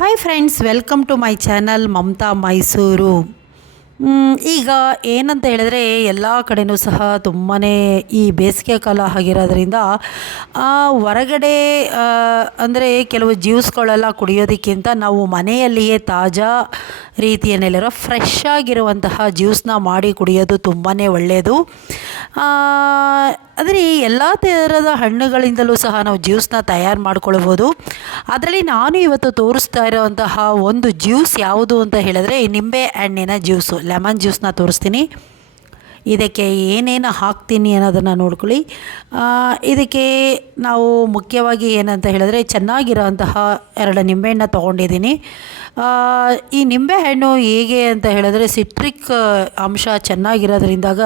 Hi friends, welcome to my channel Mamata Mysuru. ಈಗ ಏನಂತ ಹೇಳಿದ್ರೆ ಎಲ್ಲ ಕಡೆಯೂ ಸಹ ತುಂಬಾ ಈ ಬೇಸಿಗೆ ಕಾಲ ಆಗಿರೋದ್ರಿಂದ ಹೊರಗಡೆ ಅಂದರೆ ಕೆಲವು ಜ್ಯೂಸ್ಗಳೆಲ್ಲ ಕುಡಿಯೋದಕ್ಕಿಂತ ನಾವು ಮನೆಯಲ್ಲಿಯೇ ತಾಜಾ ರೀತಿಯಲ್ಲಿರೋ ಫ್ರೆಶ್ ಆಗಿರುವಂತಹ ಜ್ಯೂಸನ್ನ ಮಾಡಿ ಕುಡಿಯೋದು ತುಂಬಾ ಒಳ್ಳೆಯದು. ಆದರೆ ಎಲ್ಲ ಥರದ ಹಣ್ಣುಗಳಿಂದಲೂ ಸಹ ನಾವು ಜ್ಯೂಸನ್ನ ತಯಾರು ಮಾಡ್ಕೊಳ್ಬೋದು. ಅದರಲ್ಲಿ ನಾನು ಇವತ್ತು ತೋರಿಸ್ತಾ ಇರೋವಂತಹ ಒಂದು ಜ್ಯೂಸ್ ಯಾವುದು ಅಂತ ಹೇಳಿದ್ರೆ ನಿಂಬೆ ಹಣ್ಣಿನ ಜ್ಯೂಸು, ಲೆಮನ್ ಜ್ಯೂಸನ್ನ ತೋರಿಸ್ತೀನಿ. ಇದಕ್ಕೆ ಏನೇನು ಹಾಕ್ತೀನಿ ಅನ್ನೋದನ್ನು ನೋಡ್ಕೊಳ್ಳಿ. ಇದಕ್ಕೆ ನಾವು ಮುಖ್ಯವಾಗಿ ಏನಂತ ಹೇಳಿದ್ರೆ ಚೆನ್ನಾಗಿರೋಂತಹ 2 ನಿಂಬೆಹಣ್ಣ ತೊಗೊಂಡಿದ್ದೀನಿ. ಈ ನಿಂಬೆಹಣ್ಣು ಹೇಗೆ ಅಂತ ಹೇಳಿದ್ರೆ ಸಿಟ್ರಿಕ್ ಅಂಶ ಚೆನ್ನಾಗಿರೋದ್ರಿಂದಾಗ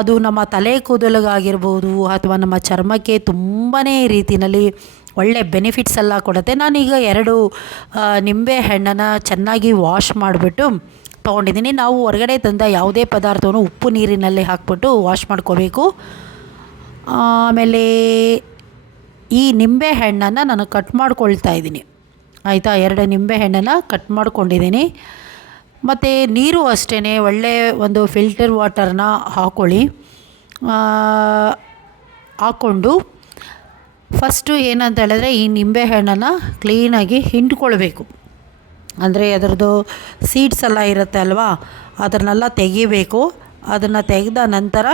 ಅದು ನಮ್ಮ ತಲೆ ಕೂದಲಿಗಾಗಿರ್ಬೋದು ಅಥವಾ ನಮ್ಮ ಚರ್ಮಕ್ಕೆ ತುಂಬಾ ರೀತಿಯಲ್ಲಿ ಒಳ್ಳೆ ಬೆನಿಫಿಟ್ಸ್ ಎಲ್ಲ ಕೊಡುತ್ತೆ. ನಾನೀಗ 2 ನಿಂಬೆಹಣ್ಣನ್ನು ಚೆನ್ನಾಗಿ ವಾಶ್ ಮಾಡಿಬಿಟ್ಟು ತೊಗೊಂಡಿದ್ದೀನಿ. ನಾವು ಹೊರಗಡೆ ತಂದ ಯಾವುದೇ ಪದಾರ್ಥವನ್ನು ಉಪ್ಪು ನೀರಿನಲ್ಲಿ ಹಾಕ್ಬಿಟ್ಟು ವಾಶ್ ಮಾಡ್ಕೋಬೇಕು. ಆಮೇಲೆ ಈ ನಿಂಬೆಹಣ್ಣನ್ನು ನಾನು ಕಟ್ ಮಾಡ್ಕೊಳ್ತಾ ಇದ್ದೀನಿ, ಆಯಿತಾ. 2 ನಿಂಬೆಹಣ್ಣನ್ನು ಕಟ್ ಮಾಡ್ಕೊಂಡಿದ್ದೀನಿ. ಮತ್ತು ನೀರು ಅಷ್ಟೇ ಒಳ್ಳೆ ಒಂದು ಫಿಲ್ಟರ್ ವಾಟರ್ನ ಹಾಕ್ಕೊಳ್ಳಿ. ಹಾಕ್ಕೊಂಡು ಫಸ್ಟು ಏನಂತ ಹೇಳಿದ್ರೆ ಈ ನಿಂಬೆಹಣ್ಣನ್ನು ಕ್ಲೀನಾಗಿ ಹಿಂಡ್ಕೊಳ್ಬೇಕು. ಅಂದರೆ ಅದರದ್ದು ಸೀಡ್ಸ್ ಎಲ್ಲ ಇರುತ್ತೆ ಅಲ್ವಾ, ಅದನ್ನೆಲ್ಲ ತೆಗಿಬೇಕು. ಅದನ್ನು ತೆಗೆದ ನಂತರ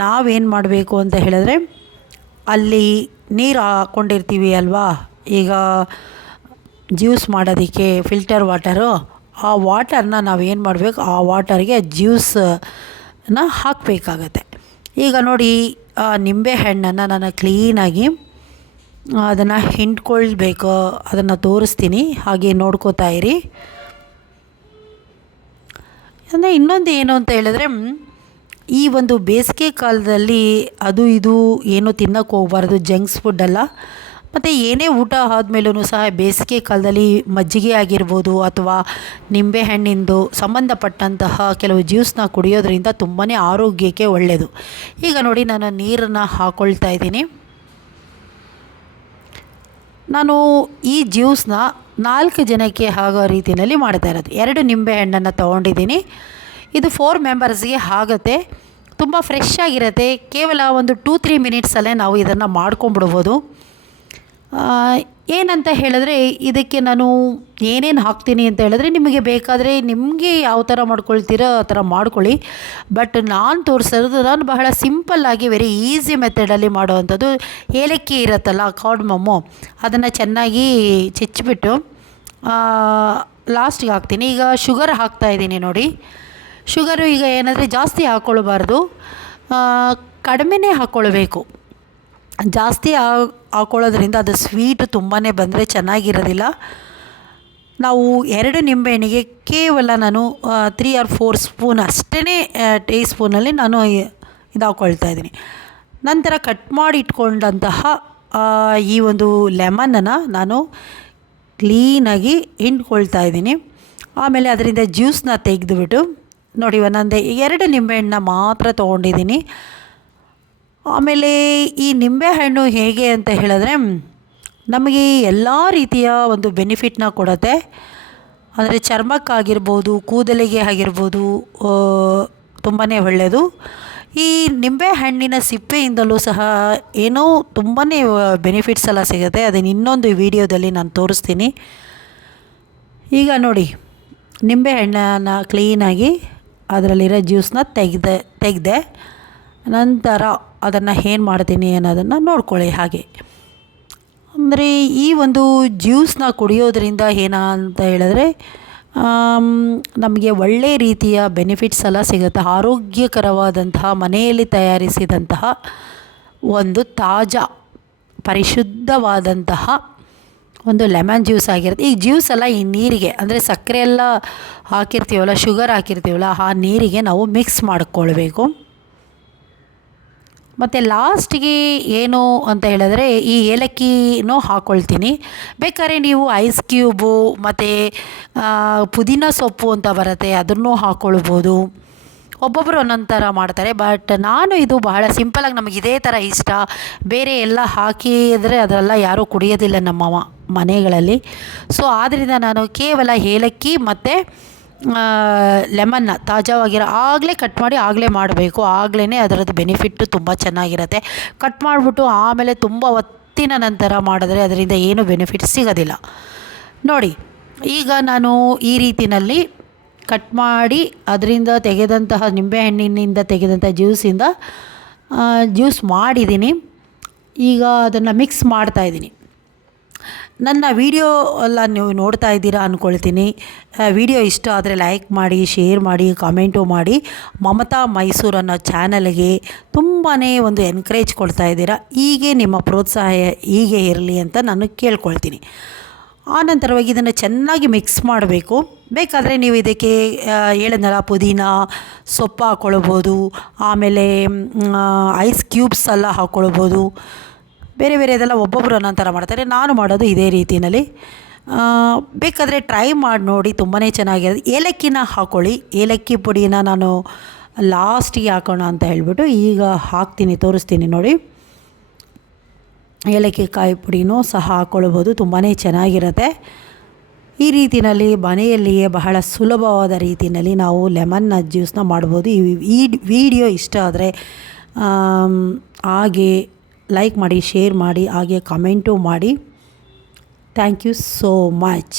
ನಾವೇನು ಮಾಡಬೇಕು ಅಂತ ಹೇಳಿದ್ರೆ ಅಲ್ಲಿ ನೀರು ಹಾಕ್ಕೊಂಡಿರ್ತೀವಿ ಅಲ್ವಾ, ಈಗ ಜ್ಯೂಸ್ ಮಾಡೋದಕ್ಕೆ ಫಿಲ್ಟರ್ ವಾಟರು, ಆ ವಾಟರ್ನ ನಾವೇನು ಮಾಡಬೇಕು, ಆ ವಾಟರ್ಗೆ ಜ್ಯೂಸನ್ನ ಹಾಕಬೇಕಾಗತ್ತೆ. ಈಗ ನೋಡಿ, ನಿಂಬೆಹಣ್ಣನ್ನು ನಾನು ಕ್ಲೀನಾಗಿ ಅದನ್ನು ಹಿಂಡ್ಕೊಳ್ಬೇಕು. ಅದನ್ನು ತೋರಿಸ್ತೀನಿ, ಹಾಗೆ ನೋಡ್ಕೋತಾ ಇರಿ. ಅಂದರೆ ಇನ್ನೊಂದು ಏನು ಅಂತ ಹೇಳಿದ್ರೆ ಈ ಒಂದು ಬೇಸಿಗೆ ಕಾಲದಲ್ಲಿ ಅದು ಇದು ಏನೂ ತಿನ್ನೋಕ್ಕೆ ಹೋಗಬಾರ್ದು, ಜಂಕ್ಸ್ ಫುಡ್ಡೆಲ್ಲ. ಮತ್ತು ಏನೇ ಊಟ ಆದಮೇಲೂ ಸಹ ಬೇಸಿಗೆ ಕಾಲದಲ್ಲಿ ಮಜ್ಜಿಗೆ ಆಗಿರ್ಬೋದು ಅಥವಾ ನಿಂಬೆಹಣ್ಣಿಂದು ಸಂಬಂಧಪಟ್ಟಂತಹ ಕೆಲವು ಜ್ಯೂಸನ್ನ ಕುಡಿಯೋದ್ರಿಂದ ತುಂಬಾ ಆರೋಗ್ಯಕ್ಕೆ ಒಳ್ಳೆಯದು. ಈಗ ನೋಡಿ, ನಾನು ನೀರನ್ನು ಹಾಕ್ಕೊಳ್ತಾ ಇದ್ದೀನಿ. ನಾನು ಈ ಜ್ಯೂಸನ್ನ 4 ಜನಕ್ಕೆ ಆಗೋ ರೀತಿಯಲ್ಲಿ ಮಾಡ್ತಾ ಇರೋದು. 2 ನಿಂಬೆಹಣ್ಣನ್ನು ತೊಗೊಂಡಿದ್ದೀನಿ. ಇದು 4 ಮೆಂಬರ್ಸ್ಗೆ ಆಗುತ್ತೆ. ತುಂಬ ಫ್ರೆಶ್ ಆಗಿರುತ್ತೆ. ಕೇವಲ ಒಂದು 2-3 ಮಿನಿಟ್ಸಲ್ಲೇ ನಾವು ಇದನ್ನು ಮಾಡ್ಕೊಂಬಿಡ್ಬೋದು. ಏನಂತ ಹೇಳಿದ್ರೆ ಇದಕ್ಕೆ ನಾನು ಏನೇನು ಹಾಕ್ತೀನಿ ಅಂತ ಹೇಳಿದ್ರೆ ನಿಮಗೆ ಬೇಕಾದರೆ ನಿಮಗೆ ಯಾವ ಥರ ಮಾಡ್ಕೊಳ್ತೀರೋ ಆ ಥರ ಮಾಡ್ಕೊಳ್ಳಿ. ಬಟ್ ನಾನು ತೋರಿಸೋದು ನಾನು ಬಹಳ ಸಿಂಪಲ್ಲಾಗಿ ವೆರಿ ಈಸಿ ಮೆಥಡಲ್ಲಿ ಮಾಡೋವಂಥದ್ದು. ಏಲಕ್ಕಿ ಇರುತ್ತಲ್ಲ, ಕಾರ್ಡಮಮ್ಮು, ಅದನ್ನು ಚೆನ್ನಾಗಿ ಚಿಚ್ಚಿಬಿಟ್ಟು ಲಾಸ್ಟಿಗೆ ಹಾಕ್ತೀನಿ. ಈಗ ಶುಗರ್ ಹಾಕ್ತಾಯಿದ್ದೀನಿ ನೋಡಿ. ಶುಗರು ಈಗ ಏನಂದರೆ ಜಾಸ್ತಿ ಹಾಕ್ಕೊಳ್ಬಾರ್ದು, ಕಡಿಮೆನೇ ಹಾಕ್ಕೊಳ್ಬೇಕು. ಜಾಸ್ತಿ ಹಾಕ್ಕೊಳ್ಳೋದ್ರಿಂದ ಅದು ಸ್ವೀಟ್ ತುಂಬಾ ಬಂದರೆ ಚೆನ್ನಾಗಿರೋದಿಲ್ಲ. ನಾವು 2 ನಿಂಬೆಹಣ್ಣಿಗೆ ಕೇವಲ ನಾನು 3 or 4 ಸ್ಪೂನ್ ಅಷ್ಟೇ ಟೀ ಸ್ಪೂನಲ್ಲಿ ನಾನು ಇದು ಹಾಕ್ಕೊಳ್ತಾ ಇದ್ದೀನಿ. ನಂತರ ಕಟ್ ಮಾಡಿ ಇಟ್ಕೊಂಡಂತಹ ಈ ಒಂದು ಲೆಮನನ್ನು ನಾನು ಕ್ಲೀನಾಗಿ ಹಿಂಡ್ಕೊಳ್ತಾ ಇದ್ದೀನಿ. ಆಮೇಲೆ ಅದರಿಂದ ಜ್ಯೂಸನ್ನ ತೆಗೆದುಬಿಟ್ಟು ನೋಡಿ, ಒಂದೊಂದೇ 2 ನಿಂಬೆಹಣ್ಣನ್ನ ಮಾತ್ರ ತೊಗೊಂಡಿದ್ದೀನಿ. ಆಮೇಲೆ ಈ ನಿಂಬೆಹಣ್ಣು ಹೇಗೆ ಅಂತ ಹೇಳಿದ್ರೆ ನಮಗೆ ಎಲ್ಲ ರೀತಿಯ ಒಂದು ಬೆನಿಫಿಟ್ನ ಕೊಡುತ್ತೆ. ಅಂದರೆ ಚರ್ಮಕ್ಕಾಗಿರ್ಬೋದು, ಕೂದಲಿಗೆ ಆಗಿರ್ಬೋದು ತುಂಬಾ ಒಳ್ಳೆಯದು. ಈ ನಿಂಬೆಹಣ್ಣಿನ ಸಿಪ್ಪೆಯಿಂದಲೂ ಸಹ ಏನೋ ತುಂಬಾ ಬೆನಿಫಿಟ್ಸ್ ಎಲ್ಲ ಸಿಗುತ್ತೆ. ಅದನ್ನು ಇನ್ನೊಂದು ವಿಡಿಯೋದಲ್ಲಿ ನಾನು ತೋರಿಸ್ತೀನಿ. ಈಗ ನೋಡಿ, ನಿಂಬೆಹಣ್ಣನ್ನು ಕ್ಲೀನಾಗಿ ಅದರಲ್ಲಿರೋ ಜ್ಯೂಸನ್ನ ತೆಗೆದೆ ನಂತರ ಅದನ್ನು ಏನು ಮಾಡ್ತೀನಿ ಅನ್ನೋದನ್ನು ನೋಡ್ಕೊಳ್ಳಿ. ಹಾಗೆ ಅಂದರೆ ಈ ಒಂದು ಜ್ಯೂಸನ್ನ ಕುಡಿಯೋದ್ರಿಂದ ಏನಂತ ಹೇಳಿದ್ರೆ ನಮಗೆ ಒಳ್ಳೆಯ ರೀತಿಯ ಬೆನಿಫಿಟ್ಸ್ ಎಲ್ಲ ಸಿಗುತ್ತೆ. ಆರೋಗ್ಯಕರವಾದಂತಹ ಮನೆಯಲ್ಲಿ ತಯಾರಿಸಿದಂತಹ ಒಂದು ತಾಜಾ ಪರಿಶುದ್ಧವಾದಂತಹ ಒಂದು ಲೆಮನ್ ಜ್ಯೂಸ್ ಆಗಿರುತ್ತೆ. ಈ ಜ್ಯೂಸ್ ಎಲ್ಲ ಈ ನೀರಿಗೆ, ಅಂದರೆ ಸಕ್ಕರೆ ಎಲ್ಲ ಹಾಕಿರ್ತೀವಲ್ಲ, ಶುಗರ್ ಹಾಕಿರ್ತೀವಲ್ಲ, ಆ ನೀರಿಗೆ ನಾವು ಮಿಕ್ಸ್ ಮಾಡಿಕೊಳ್ಬೇಕು. ಮತ್ತು ಲಾಸ್ಟಿಗೆ ಏನು ಅಂತ ಹೇಳಿದ್ರೆ ಈ ಏಲಕ್ಕಿನೂ ಹಾಕ್ಕೊಳ್ತೀನಿ. ಬೇಕಾದ್ರೆ ನೀವು ಐಸ್ ಕ್ಯೂಬು ಮತ್ತು ಪುದೀನ ಸೊಪ್ಪು ಅಂತ ಬರುತ್ತೆ, ಅದನ್ನು ಹಾಕ್ಕೊಳ್ಬೋದು. ಒಬ್ಬೊಬ್ಬರು ಒಂದೊಂದು ಥರ ಮಾಡ್ತಾರೆ. ಬಟ್ ನಾನು ಇದು ಬಹಳ ಸಿಂಪಲಾಗಿ ನಮಗೆ ಇದೇ ಥರ ಇಷ್ಟ. ಬೇರೆ ಎಲ್ಲ ಹಾಕಿದರೆ ಅದೆಲ್ಲ ಯಾರೂ ಕುಡಿಯೋದಿಲ್ಲ ನಮ್ಮ ಮನೆಗಳಲ್ಲಿ. ಸೊ ಆದ್ದರಿಂದ ನಾನು ಕೇವಲ ಏಲಕ್ಕಿ ಮತ್ತು ಲೆಮನ್ನ ತಾಜಾವಾಗಿರೋ ಆಗಲೇ ಕಟ್ ಮಾಡಿ ಆಗಲೇ ಮಾಡಬೇಕು. ಆಗಲೇ ಅದರದ್ದು ಬೆನಿಫಿಟ್ಟು ತುಂಬ ಚೆನ್ನಾಗಿರುತ್ತೆ. ಕಟ್ ಮಾಡಿಬಿಟ್ಟು ಆಮೇಲೆ ತುಂಬ ಹೊತ್ತಿನ ನಂತರ ಮಾಡಿದ್ರೆ ಅದರಿಂದ ಏನೂ ಬೆನಿಫಿಟ್ ಸಿಗೋದಿಲ್ಲ. ನೋಡಿ, ಈಗ ನಾನು ಈ ರೀತಿಯಲ್ಲಿ ಕಟ್ ಮಾಡಿ ಅದರಿಂದ ತೆಗೆದಂತಹ ನಿಂಬೆಹಣ್ಣಿನಿಂದ ತೆಗೆದಂಥ ಜ್ಯೂಸಿಂದ ಜ್ಯೂಸ್ ಮಾಡಿದ್ದೀನಿ. ಈಗ ಅದನ್ನು ಮಿಕ್ಸ್ ಮಾಡ್ತಾಯಿದ್ದೀನಿ. ನನ್ನ ವಿಡಿಯೋ ಎಲ್ಲ ನೀವು ನೋಡ್ತಾ ಇದ್ದೀರಾ ಅಂದ್ಕೊಳ್ತೀನಿ. ವಿಡಿಯೋ ಇಷ್ಟ ಆದರೆ ಲೈಕ್ ಮಾಡಿ, ಶೇರ್ ಮಾಡಿ, ಕಮೆಂಟು ಮಾಡಿ. ಮಮತಾ ಮೈಸೂರು ಅನ್ನೋ ಚಾನಲ್ಗೆ ತುಂಬಾ ಒಂದು ಎನ್ಕರೇಜ್ ಕೊಡ್ತಾ ಇದ್ದೀರಾ. ಹೀಗೆ ನಿಮ್ಮ ಪ್ರೋತ್ಸಾಹ ಹೀಗೆ ಇರಲಿ ಅಂತ ನಾನು ಕೇಳ್ಕೊಳ್ತೀನಿ. ಆನಂತರವಾಗಿ ಇದನ್ನು ಚೆನ್ನಾಗಿ ಮಿಕ್ಸ್ ಮಾಡಬೇಕು. ಬೇಕಾದರೆ ನೀವು ಇದಕ್ಕೆ ಹೇಳಿದ್ನಲ್ಲ ಪುದೀನ ಸೊಪ್ಪು ಹಾಕ್ಕೊಳ್ಬೋದು, ಆಮೇಲೆ ಐಸ್ ಕ್ಯೂಬ್ಸ್ ಎಲ್ಲ ಹಾಕ್ಕೊಳ್ಬೋದು. ಬೇರೆ ಬೇರೆದೆಲ್ಲ ಒಬ್ಬೊಬ್ಬರು ಒಂದೊಂದು ಥರ ಮಾಡ್ತಾರೆ. ನಾನು ಮಾಡೋದು ಇದೇ ರೀತಿಯಲ್ಲಿ. ಬೇಕಾದರೆ ಟ್ರೈ ಮಾಡಿ ನೋಡಿ, ತುಂಬಾ ಚೆನ್ನಾಗಿರೋದು. ಏಲಕ್ಕಿನ ಹಾಕ್ಕೊಳ್ಳಿ. ಏಲಕ್ಕಿ ಪುಡಿನ ನಾನು ಲಾಸ್ಟಿಗೆ ಹಾಕೋಣ ಅಂತ ಹೇಳಿಬಿಟ್ಟು ಈಗ ಹಾಕ್ತೀನಿ, ತೋರಿಸ್ತೀನಿ ನೋಡಿ. ಏಲಕ್ಕಿ ಕಾಯಿ ಪುಡಿನೂ ಸಹ ಹಾಕ್ಕೊಳ್ಬೋದು, ತುಂಬಾ ಚೆನ್ನಾಗಿರುತ್ತೆ. ಈ ರೀತಿಯಲ್ಲಿ ಮನೆಯಲ್ಲಿಯೇ ಬಹಳ ಸುಲಭವಾದ ರೀತಿಯಲ್ಲಿ ನಾವು ಲೆಮನ್ನ ಜ್ಯೂಸನ್ನ ಮಾಡ್ಬೋದು. ಈ ವಿಡಿಯೋ ಇಷ್ಟ ಆದರೆ ಹಾಗೆ ಲೈಕ್ ಮಾಡಿ, ಶೇರ್ ಮಾಡಿ, ಹಾಗೆ ಕಮೆಂಟು ಮಾಡಿ. Thank you so much.